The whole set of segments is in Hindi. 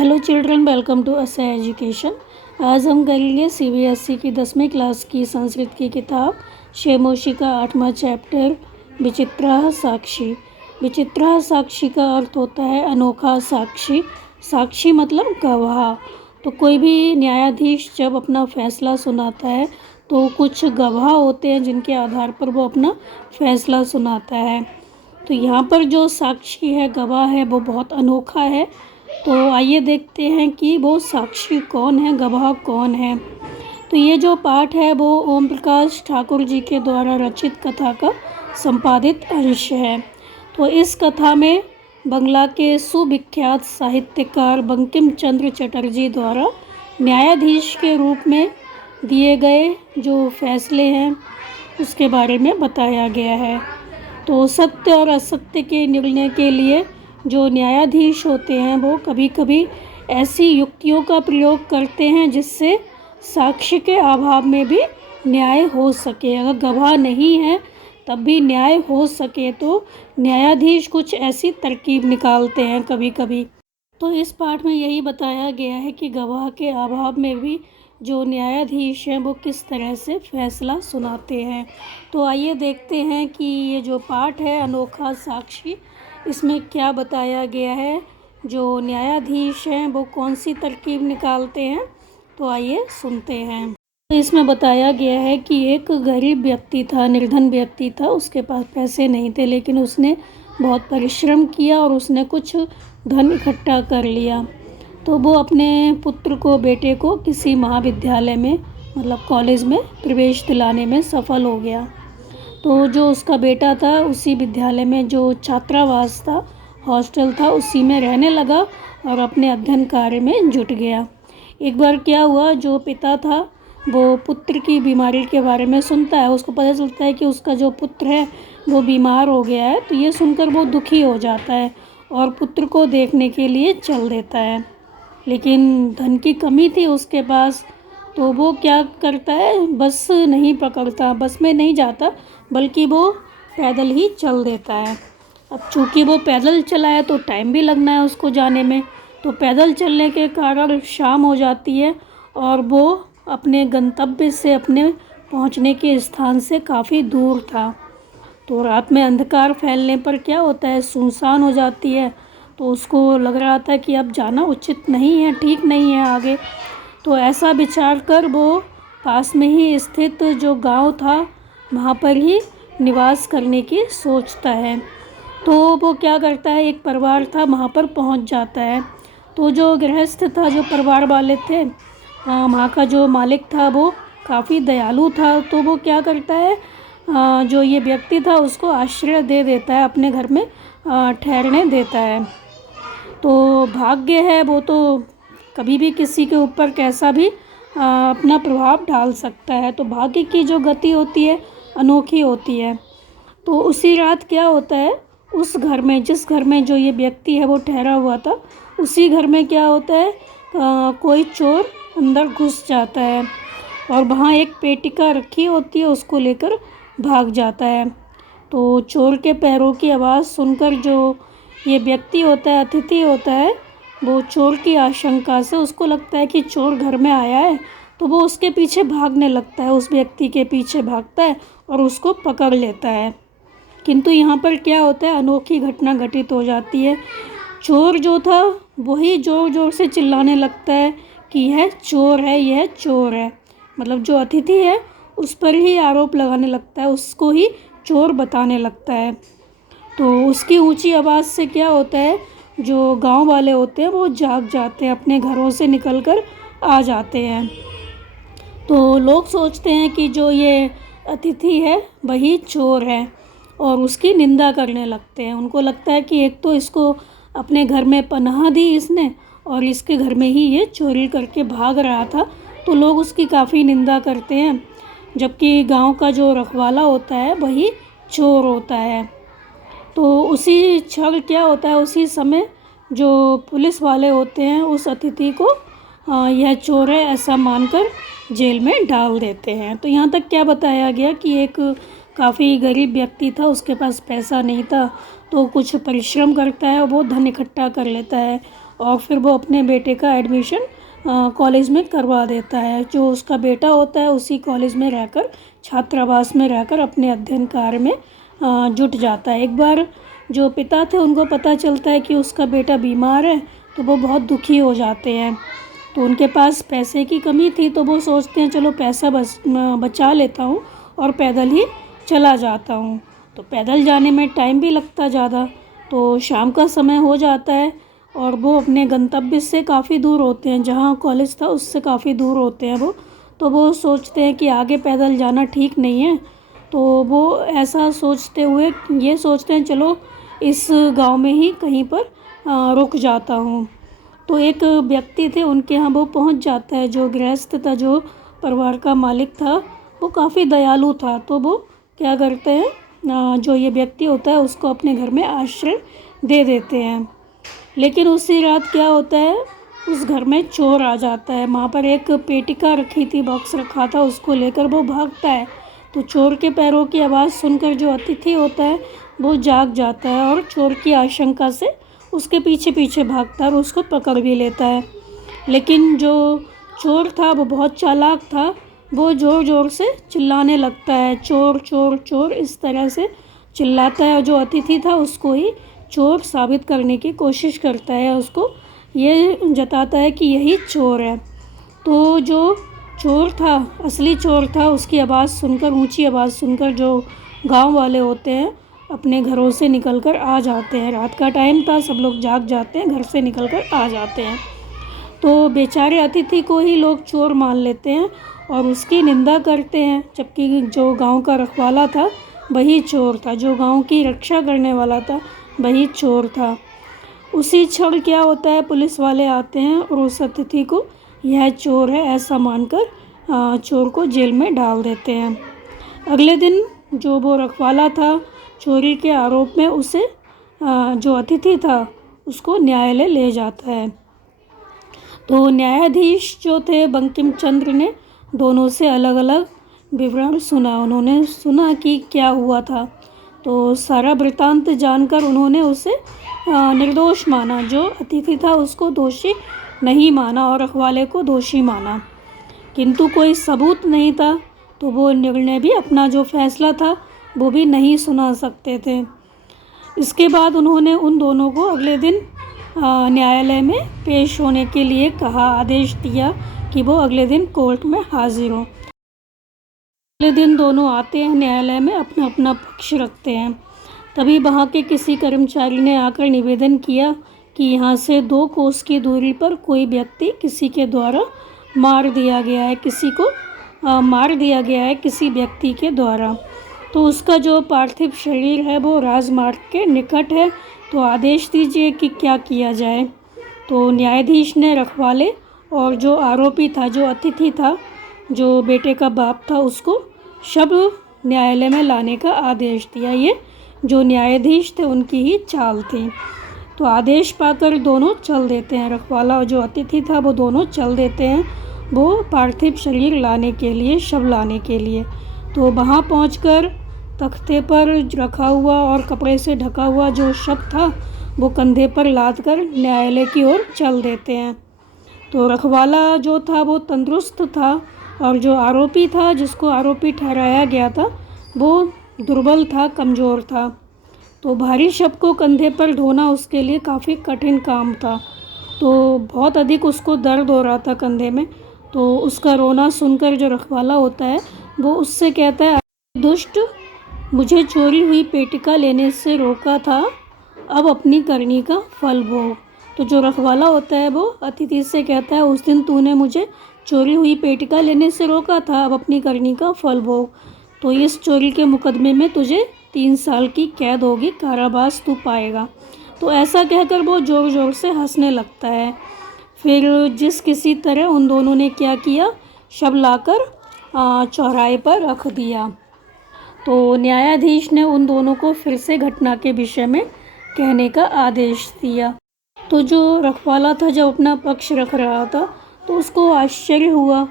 हेलो चिल्ड्रन, वेलकम टू असा एजुकेशन। आज हम करेंगे सीबीएसई की 10वीं क्लास की संस्कृत की किताब शेमोशी का 8वां चैप्टर विचित्रा साक्षी। विचित्रा साक्षी का अर्थ होता है अनोखा साक्षी। साक्षी मतलब गवाह। तो कोई भी न्यायाधीश जब अपना फैसला सुनाता है तो कुछ गवाह होते हैं जिनके आधार पर वो अपना फैसला सुनाता है। तो यहाँ पर जो साक्षी है, गवाह है, वो बहुत अनोखा है। तो आइए देखते हैं कि वो साक्षी कौन है, गवाह कौन है। तो ये जो पाठ है वो ओम प्रकाश ठाकुर जी के द्वारा रचित कथा का संपादित अंश है। तो इस कथा में बंगला के सुविख्यात साहित्यकार बंकिम चंद्र चटर्जी द्वारा न्यायाधीश के रूप में दिए गए जो फैसले हैं उसके बारे में बताया गया है। तो सत्य और असत्य के निर्णय के लिए जो न्यायाधीश होते हैं वो कभी कभी ऐसी युक्तियों का प्रयोग करते हैं जिससे साक्ष्य के अभाव में भी न्याय हो सके। अगर गवाह नहीं है तब भी न्याय हो सके तो न्यायाधीश कुछ ऐसी तरकीब निकालते हैं कभी कभी। तो इस पाठ में यही बताया गया है कि गवाह के अभाव में भी जो न्यायाधीश हैं वो किस तरह से फैसला सुनाते हैं। तो आइए देखते हैं कि ये जो पाठ है अनोखा साक्षी, इसमें क्या बताया गया है। जो न्यायाधीश हैं वो कौन सी तरकीब निकालते हैं, तो आइए सुनते हैं। तो इसमें बताया गया है कि एक गरीब व्यक्ति था, निर्धन व्यक्ति था, उसके पास पैसे नहीं थे, लेकिन उसने बहुत परिश्रम किया और उसने कुछ धन इकट्ठा कर लिया। तो वो अपने पुत्र को, बेटे को किसी महाविद्यालय में मतलब कॉलेज में प्रवेश दिलाने में सफल हो गया। तो जो उसका बेटा था उसी विद्यालय में जो छात्रावास था, हॉस्टल था, उसी में रहने लगा और अपने अध्ययन कार्य में जुट गया। एक बार क्या हुआ, जो पिता था वो पुत्र की बीमारी के बारे में सुनता है। उसको पता चलता है कि उसका जो पुत्र है वो बीमार हो गया है। तो ये सुनकर वो दुखी हो जाता है और पुत्र को देखने के लिए चल देता है। लेकिन धन की कमी थी उसके पास, तो वो क्या करता है, बस नहीं पकड़ता, बस में नहीं जाता, बल्कि वो पैदल ही चल देता है। अब चूँकि वो पैदल चला है तो टाइम भी लगना है उसको जाने में। तो पैदल चलने के कारण शाम हो जाती है और वो अपने गंतव्य से, अपने पहुंचने के स्थान से काफ़ी दूर था। तो रात में अंधकार फैलने पर क्या होता है, सुनसान हो जाती है। तो उसको लग रहा था कि अब जाना उचित नहीं है, ठीक नहीं है आगे। तो ऐसा विचार कर वो पास में ही स्थित जो गांव था वहाँ पर ही निवास करने की सोचता है। तो वो क्या करता है, एक परिवार था वहाँ पर पहुँच जाता है। तो जो गृहस्थ था, जो परिवार वाले थे, वहाँ का जो मालिक था वो काफ़ी दयालु था। तो वो क्या करता है, जो ये व्यक्ति था उसको आश्रय दे देता है, अपने घर में ठहरने देता है। तो भाग्य है वो तो कभी भी किसी के ऊपर कैसा भी अपना प्रभाव डाल सकता है। तो भाग्य की जो गति होती है अनोखी होती है। तो उसी रात क्या होता है, उस घर में, जिस घर में जो ये व्यक्ति है वो ठहरा हुआ था, उसी घर में क्या होता है, कोई चोर अंदर घुस जाता है और वहाँ एक पेटिका रखी होती है, उसको लेकर भाग जाता है। तो चोर के पैरों की आवाज़ सुनकर जो ये व्यक्ति होता है, अतिथि होता है, वो चोर की आशंका से, उसको लगता है कि चोर घर में आया है, तो वो उसके पीछे भागने लगता है, उस व्यक्ति के पीछे भागता है और उसको पकड़ लेता है। किंतु यहाँ पर क्या होता है, अनोखी घटना घटित हो जाती है। चोर जो था वही ज़ोर ज़ोर से चिल्लाने लगता है कि यह चोर है, यह चोर है। मतलब जो अतिथि है उस पर ही आरोप लगाने लगता है, उसको ही चोर बताने लगता है। तो उसकी ऊंची आवाज़ से क्या होता है, जो गांव वाले होते हैं वो जाग जाते हैं, अपने घरों से निकलकर आ जाते हैं। तो लोग सोचते हैं कि जो ये अतिथि है वही चोर है और उसकी निंदा करने लगते हैं। उनको लगता है कि एक तो इसको अपने घर में पनाह दी इसने और इसके घर में ही ये चोरी करके भाग रहा था। तो लोग उसकी काफ़ी निंदा करते हैं, जबकि गांव का जो रखवाला होता है वही चोर होता है। तो उसी क्षण क्या होता है, उसी समय जो पुलिस वाले होते हैं उस अतिथि को यह चोर है ऐसा मानकर जेल में डाल देते हैं। तो यहाँ तक क्या बताया गया कि एक काफ़ी गरीब व्यक्ति था, उसके पास पैसा नहीं था, तो कुछ परिश्रम करता है और वो धन इकट्ठा कर लेता है और फिर वो अपने बेटे का एडमिशन कॉलेज में करवा देता है। जो उसका बेटा होता है उसी कॉलेज में रहकर, छात्रावास में रहकर अपने अध्ययन कार्य में जुट जाता है। एक बार जो पिता थे उनको पता चलता है कि उसका बेटा बीमार है, तो वो बहुत दुखी हो जाते हैं। तो उनके पास पैसे की कमी थी, तो वो सोचते हैं चलो पैसा बचा लेता हूँ और पैदल ही चला जाता हूँ। तो पैदल जाने में टाइम भी लगता ज़्यादा, तो शाम का समय हो जाता है और वो अपने गंतव्य से काफ़ी दूर होते हैं, जहाँ कॉलेज था उससे काफ़ी दूर होते हैं वो। तो वो सोचते हैं कि आगे पैदल जाना ठीक नहीं है, तो वो ऐसा सोचते हुए ये सोचते हैं चलो इस गांव में ही कहीं पर रुक जाता हूँ। तो एक व्यक्ति थे, उनके यहाँ वो पहुँच जाता है। जो गृहस्थ था, जो परिवार का मालिक था, वो काफ़ी दयालु था। तो वो क्या करते हैं, जो ये व्यक्ति होता है उसको अपने घर में आश्रय दे देते हैं। लेकिन उसी रात क्या होता है, उस घर में चोर आ जाता है। वहाँ पर एक पेटिका रखी थी, बॉक्स रखा था, उसको लेकर वो भागता है। तो चोर के पैरों की आवाज़ सुनकर जो अतिथि होता है वो जाग जाता है और चोर की आशंका से उसके पीछे पीछे भागता है और उसको पकड़ भी लेता है। लेकिन जो चोर था वो बहुत चालाक था, वो ज़ोर ज़ोर से चिल्लाने लगता है, चोर चोर चोर, इस तरह से चिल्लाता है। और जो अतिथि था उसको ही चोर साबित करने की कोशिश करता है, उसको ये जताता है कि यही चोर है। तो जो चोर था, असली चोर था, उसकी आवाज़ सुनकर, ऊंची आवाज़ सुनकर जो गांव वाले होते हैं अपने घरों से निकलकर आ जाते हैं। रात का टाइम था, सब लोग जाग जाते हैं, घर से निकलकर आ जाते हैं। तो बेचारे अतिथि को ही लोग चोर मान लेते हैं और उसकी निंदा करते हैं, जबकि जो गांव का रखवाला था वही चोर था, जो गांव की रक्षा करने वाला था वही चोर था। उसी क्षण क्या होता है, पुलिस वाले आते हैं और उस अतिथि को यह चोर है ऐसा मानकर चोर को जेल में डाल देते हैं। अगले दिन जो वो रखवाला था, चोरी के आरोप में उसे जो अतिथि था उसको न्यायालय ले जाता है। तो न्यायाधीश जो थे बंकिम चंद्र ने दोनों से अलग अलग विवरण सुना। उन्होंने सुना कि क्या हुआ था, तो सारा वृतांत जानकर उन्होंने उसे निर्दोष माना। जो अतिथि था उसको दोषी नहीं माना और रखवाले को दोषी माना, किंतु कोई सबूत नहीं था, तो वो निर्णय भी, अपना जो फैसला था वो भी नहीं सुना सकते थे। इसके बाद उन्होंने उन दोनों को अगले दिन न्यायालय में पेश होने के लिए कहा, आदेश दिया कि वो अगले दिन कोर्ट में हाजिर हों। अगले दिन दोनों आते हैं न्यायालय में, अपना अपना पक्ष रखते हैं। तभी वहाँ के किसी कर्मचारी ने आकर निवेदन किया कि यहाँ से 2 कोस की दूरी पर कोई व्यक्ति किसी के द्वारा मार दिया गया है, किसी को मार दिया गया है किसी व्यक्ति के द्वारा। तो उसका जो पार्थिव शरीर है वो राजमार्ग के निकट है, तो आदेश दीजिए कि क्या किया जाए। तो न्यायाधीश ने रखवाले और जो आरोपी था, जो अतिथि था, जो बेटे का बाप था, उसको शब न्यायालय में लाने का आदेश दिया। ये जो न्यायाधीश थे उनकी ही चाल थी। तो आदेश पाकर दोनों चल देते हैं, रखवाला और जो अतिथि था वो दोनों चल देते हैं वो पार्थिव शरीर लाने के लिए, शव लाने के लिए। तो वहाँ पहुंचकर तख्ते पर रखा हुआ और कपड़े से ढका हुआ जो शव था वो कंधे पर लाद कर न्यायालय की ओर चल देते हैं। तो रखवाला जो था वो तंदुरुस्त था और जो आरोपी था, जिसको आरोपी ठहराया गया था, वो दुर्बल था, कमज़ोर था। तो भारी शव को कंधे पर ढोना उसके लिए काफ़ी कठिन काम था, तो बहुत अधिक उसको दर्द हो रहा था कंधे में। तो उसका रोना सुनकर जो रखवाला होता है वो उससे कहता है, दुष्ट, मुझे चोरी हुई पेटिका लेने से रोका था, अब अपनी करनी का फल भोग। तो जो रखवाला होता है वो अतिथि से कहता है, उस दिन तूने मुझे चोरी हुई पेटिका लेने से रोका था, अब अपनी करनी का फल भोग। तो इस चोरी के मुकदमे में तुझे 3 साल की कैद होगी, कारावास तू पाएगा। तो ऐसा कहकर वो ज़ोर ज़ोर से हंसने लगता है। फिर जिस किसी तरह उन दोनों ने क्या किया, शव लाकर चौराहे पर रख दिया। तो न्यायाधीश ने उन दोनों को फिर से घटना के विषय में कहने का आदेश दिया। तो जो रखवाला था, जब अपना पक्ष रख रहा था तो उसको आश्चर्य हुआ,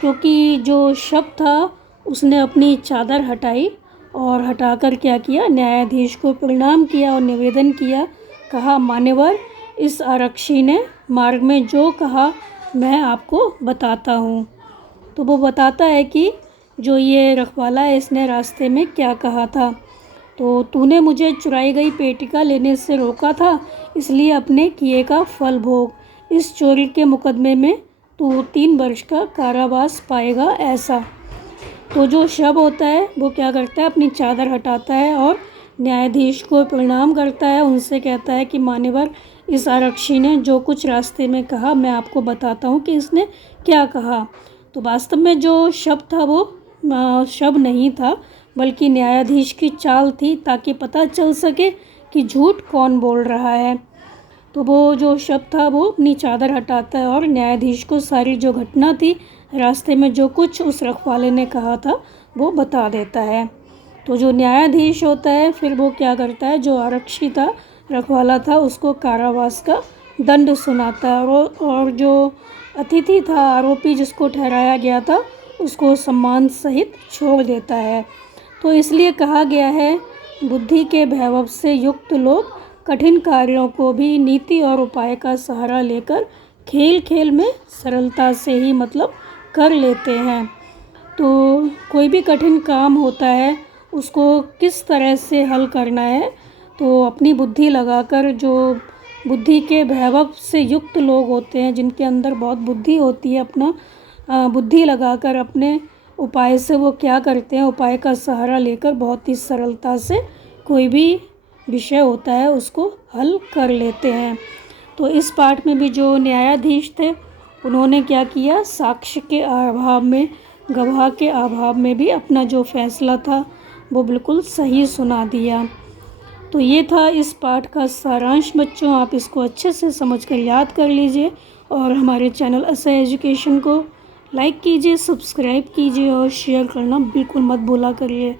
क्योंकि जो शव था उसने अपनी चादर हटाई और हटाकर क्या किया, न्यायाधीश को प्रणाम किया और निवेदन किया, कहा, मान्यवर, इस आरक्षी ने मार्ग में जो कहा मैं आपको बताता हूँ। तो वो बताता है कि जो ये रखवाला है इसने रास्ते में क्या कहा था। तो तूने मुझे चुराई गई पेटिका लेने से रोका था, इसलिए अपने किए का फल भोग। इस चोरी के मुकदमे में तू 3 वर्ष का कारावास पाएगा, ऐसा। तो जो शव होता है वो क्या करता है, अपनी चादर हटाता है और न्यायाधीश को प्रणाम करता है। उनसे कहता है कि मान्यवर, इस आरक्षी ने जो कुछ रास्ते में कहा मैं आपको बताता हूँ कि इसने क्या कहा। तो वास्तव में जो शव था वो शव नहीं था, बल्कि न्यायाधीश की चाल थी, ताकि पता चल सके कि झूठ कौन बोल रहा है। तो वो जो शव था वो अपनी चादर हटाता है और न्यायाधीश को सारी जो घटना थी, रास्ते में जो कुछ उस रखवाले ने कहा था वो बता देता है। तो जो न्यायाधीश होता है फिर वो क्या करता है, जो आरक्षी था, रखवाला था, उसको कारावास का दंड सुनाता है और जो अतिथि था, आरोपी जिसको ठहराया गया था, उसको सम्मान सहित छोड़ देता है। तो इसलिए कहा गया है, बुद्धि के वैभव से युक्त लोग कठिन कार्यों को भी नीति और उपाय का सहारा लेकर खेल खेल में सरलता से ही कर लेते हैं। तो कोई भी कठिन काम होता है उसको किस तरह से हल करना है, तो अपनी बुद्धि लगाकर, जो बुद्धि के वैभव से युक्त लोग होते हैं जिनके अंदर बहुत बुद्धि होती है, अपना बुद्धि लगाकर अपने उपाय से वो क्या करते हैं, उपाय का सहारा लेकर बहुत ही सरलता से कोई भी विषय होता है उसको हल कर लेते हैं। तो इस पाठ में भी जो न्यायाधीश थे उन्होंने क्या किया, साक्ष्य के अभाव में, गवाह के अभाव में भी अपना जो फैसला था वो बिल्कुल सही सुना दिया। तो ये था इस पाठ का सारांश बच्चों। आप इसको अच्छे से समझकर याद कर लीजिए और हमारे चैनल असह एजुकेशन को लाइक कीजिए, सब्सक्राइब कीजिए और शेयर करना बिल्कुल मत भूला करिए।